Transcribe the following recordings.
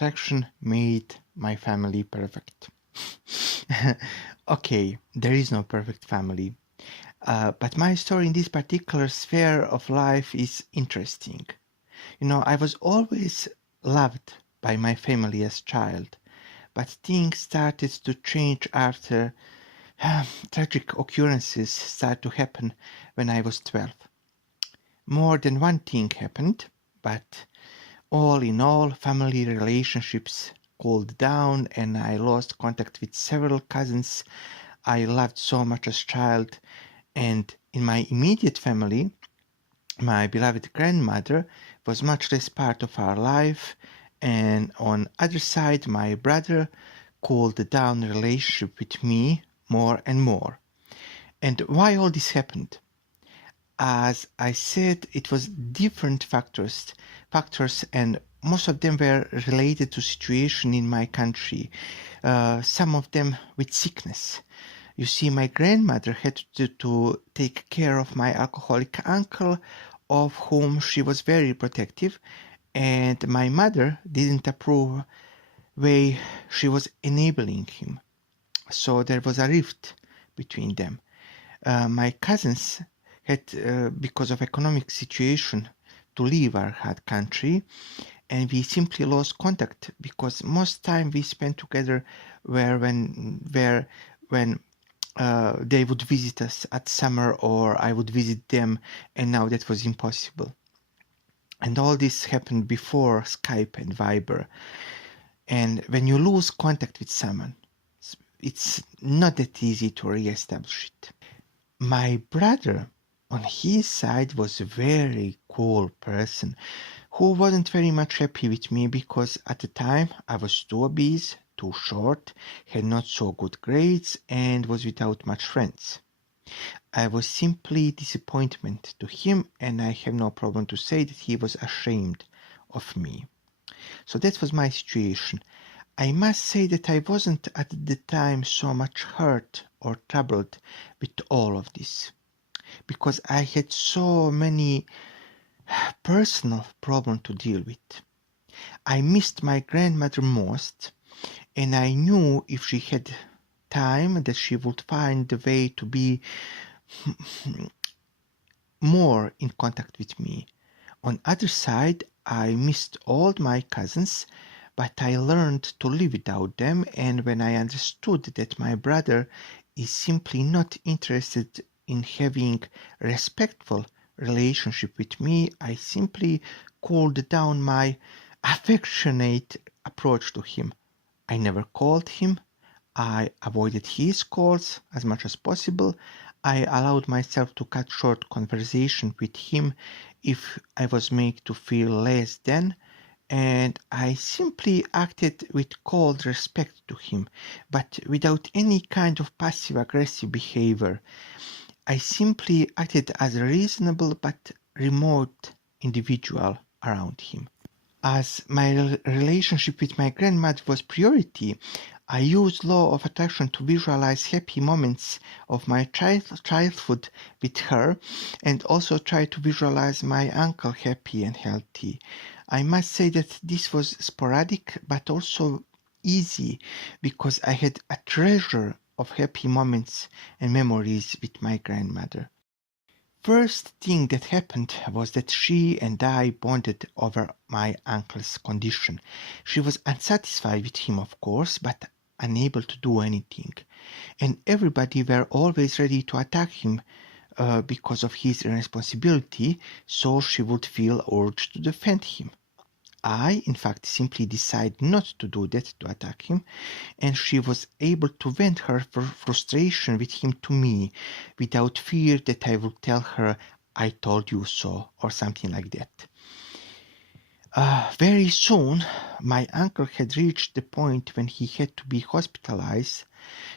attraction made my family perfect. Okay, there is no perfect family. But my story in this particular sphere of life is interesting. I was always loved by my family as child, but things started to change after tragic occurrences started to happen when I was 12. More than one thing happened, but all in all, family relationships cooled down and I lost contact with several cousins I loved so much as child. And in my immediate family, my beloved grandmother was much less part of our life, and on other side, my brother cooled down relationship with me more and more. And why all this happened? As I said, it was different factors, and most of them were related to situation in my country. Some of them with sickness. You see, my grandmother had to take care of my alcoholic uncle, of whom she was very protective, and my mother didn't approve way she was enabling him. So there was a rift between them. My cousins had, because of economic situation, to leave our hard country, and we simply lost contact because most time we spent together when they would visit us at summer or I would visit them, and now that was impossible. And all this happened before Skype and Viber. And when you lose contact with someone, it's not that easy to re-establish it. My brother, on his side, was a very cool person who wasn't very much happy with me because at the time I was too obese, too short, had not so good grades, and was without much friends. I was simply disappointment to him, and I have no problem to say that he was ashamed of me. So that was my situation. I must say that I wasn't at the time so much hurt or troubled with all of this, because I had so many personal problems to deal with. I missed my grandmother most, and I knew if she had time that she would find a way to be more in contact with me. On other side, I missed all my cousins, but I learned to live without them, and when I understood that my brother is simply not interested in having respectful relationship with me, I simply cooled down my affectionate approach to him. I never called him. I avoided his calls as much as possible. I allowed myself to cut short conversation with him if I was made to feel less than, and I simply acted with cold respect to him, but without any kind of passive-aggressive behavior. I simply acted as a reasonable but remote individual around him. As my relationship with my grandmother was priority, I used law of attraction to visualize happy moments of my childhood with her, and also try to visualize my uncle happy and healthy. I must say that this was sporadic but also easy because I had a treasure of happy moments and memories with my grandmother. First thing that happened was that she and I bonded over my uncle's condition. She was unsatisfied with him, of course, but unable to do anything. And everybody were always ready to attack him because of his irresponsibility, so she would feel urged to defend him. I, in fact, simply decided not to do that, to attack him, and she was able to vent her frustration with him to me without fear that I would tell her, "I told you so," or something like that. Very soon, my uncle had reached the point when he had to be hospitalized,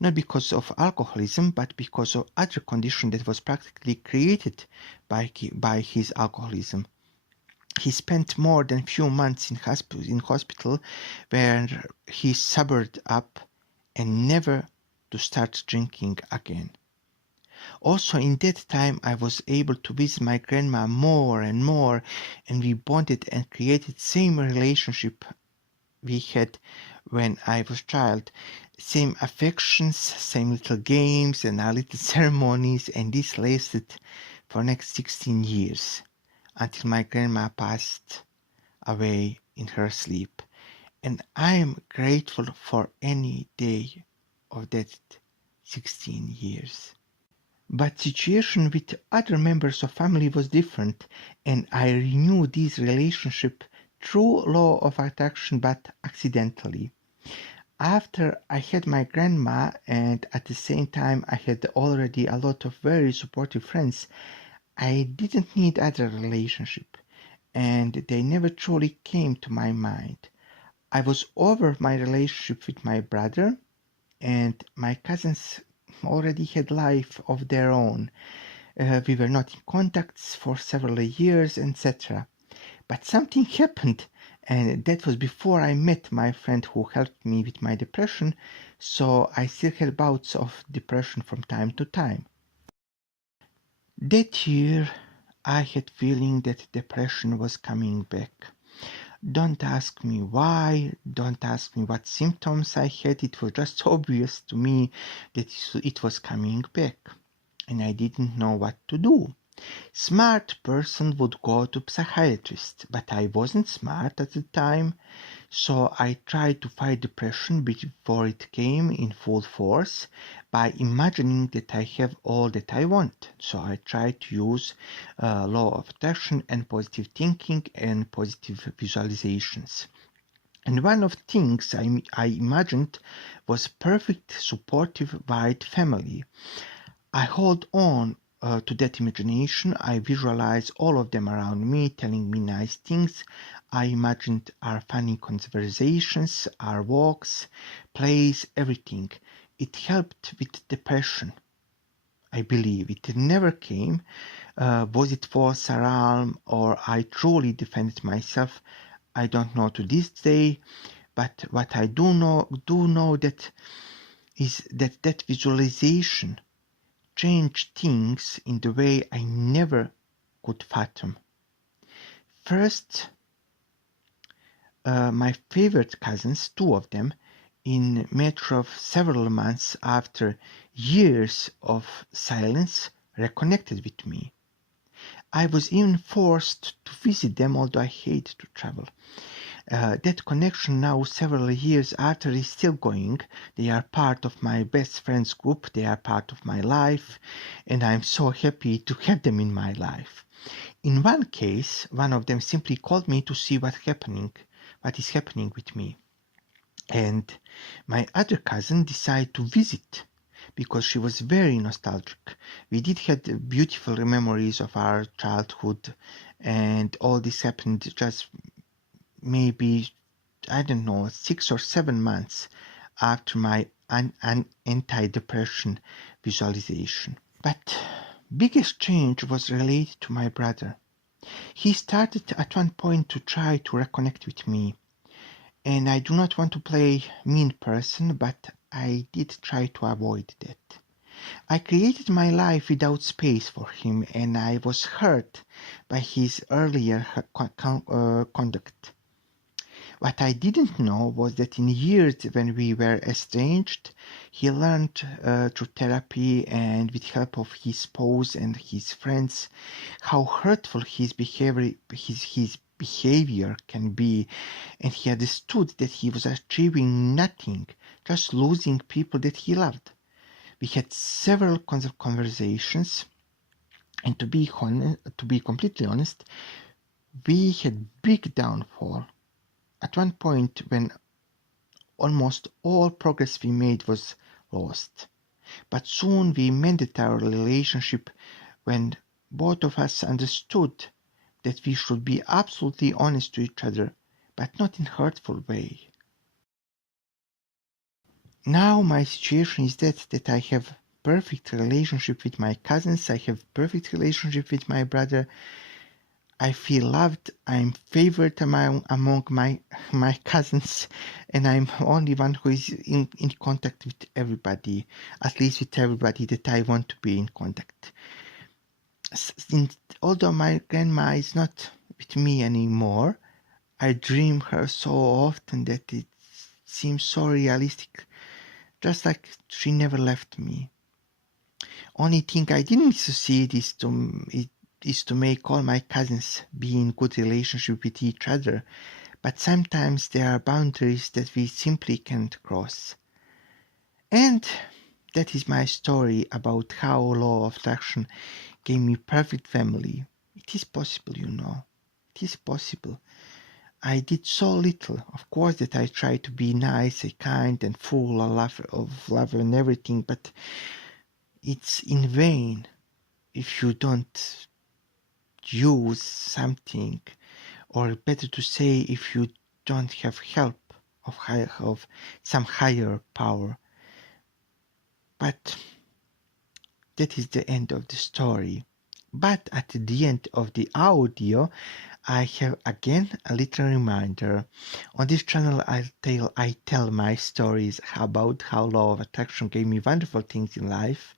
not because of alcoholism, but because of other condition that was practically created by his alcoholism. He spent more than few months in hospital where he sobered up and never to start drinking again. Also in that time I was able to visit my grandma more and more, and we bonded and created same relationship we had when I was a child. Same affections, same little games and our little ceremonies, and this lasted for next 16 years until my grandma passed away in her sleep. And I am grateful for any day of that 16 years. But situation with other members of family was different, and I renewed this relationship through law of attraction but accidentally. After I had my grandma and at the same time I had already a lot of very supportive friends, I didn't need other relationship, and they never truly came to my mind. I was over my relationship with my brother, and my cousins already had life of their own. We were not in contacts for several years, etc. But something happened, and that was before I met my friend who helped me with my depression, so I still had bouts of depression from time to time. That year, I had feeling that depression was coming back. Don't ask me why, don't ask me what symptoms I had, it was just obvious to me that it was coming back, and I didn't know what to do. Smart person would go to psychiatrist, but I wasn't smart at the time, so I tried to fight depression before it came in full force by imagining that I have all that I want. So I tried to use law of attraction and positive thinking and positive visualizations. And one of the things I imagined was perfect, supportive, wide family. I hold on to that imagination. I visualize all of them around me telling me nice things. I imagined our funny conversations, our walks, plays, everything. It helped with depression. I believe it never came. Was it false alarm or I truly defended myself? I don't know to this day. But what I do know that is that visualization changed things in the way I never could fathom. First, my favorite cousins, two of them, in a matter of several months after years of silence, reconnected with me. I was even forced to visit them, although I hate to travel. That connection now, several years after, is still going. They are part of my best friends group. They are part of my life, and I'm so happy to have them in my life. In one case, one of them simply called me to see what is happening with me. And my other cousin decided to visit because she was very nostalgic. We did have beautiful memories of our childhood, and all this happened just maybe, I don't know, 6 or 7 months after my anti-depression visualization. But biggest change was related to my brother. He started at one point to try to reconnect with me. And I do not want to play mean person, but I did try to avoid that. I created my life without space for him, and I was hurt by his earlier conduct. What I didn't know was that in years when we were estranged, he learned through therapy and with help of his spouse and his friends how hurtful his behavior can be, and he understood that he was achieving nothing, just losing people that he loved. We had several conversations, and to be completely honest, we had big downfall. At one point when almost all progress we made was lost. But soon we mended our relationship when both of us understood that we should be absolutely honest to each other, but not in a hurtful way. Now my situation is that I have perfect relationship with my cousins, I have perfect relationship with my brother, I feel loved, I'm favored among my cousins, and I'm only one who is in contact with everybody, at least with everybody that I want to be in contact. Although my grandma is not with me anymore, I dream her so often that it seems so realistic, just like she never left me. Only thing I didn't succeed is to make all my cousins be in good relationship with each other, but sometimes there are boundaries that we simply can't cross. And that is my story about how law of attraction gave me perfect family. It is possible, you know. It is possible. I did so little. Of course that I tried to be nice and kind and full of love and everything, but it's in vain if you don't use something, or better to say, if you don't have help of some higher power. But that is the end of the story. But at the end of the audio, I have again a little reminder. On this channel, I tell my stories about how law of attraction gave me wonderful things in life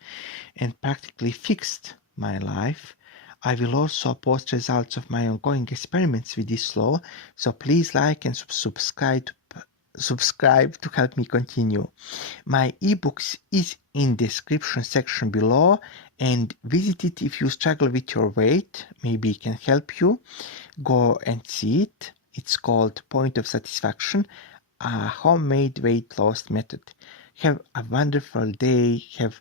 and practically fixed my life. I will also post results of my ongoing experiments with this law, so please like and subscribe to help me continue. My ebooks is in description section below, and visit it if you struggle with your weight. Maybe it can help you. Go and see it. It's called Point of Satisfaction, a homemade weight loss method. Have a wonderful day. Have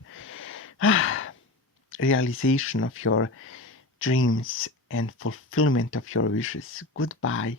realization of your dreams and fulfillment of your wishes. Goodbye.